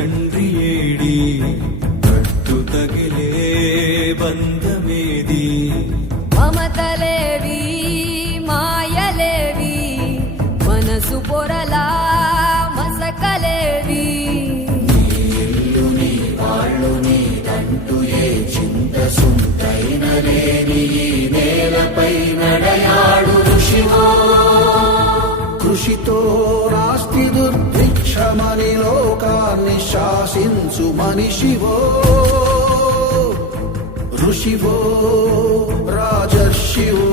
తండ్రి ఏడి పట్టు తగిలే బంధమేది మమతలేవి మాయలేవి మనసు పొరలా మసకలేవి నీ ఇల్లు నీ వాళ్ళు నీ తంటూ ఏ చింత సుంతైన లేని ఈ నేలపై నడయాడు ఋషివో కృషితో నాస్తి దుర్భిక్షమని లోకాన్ని శాసించు మనిషివో ఋషివో రాజర్షివో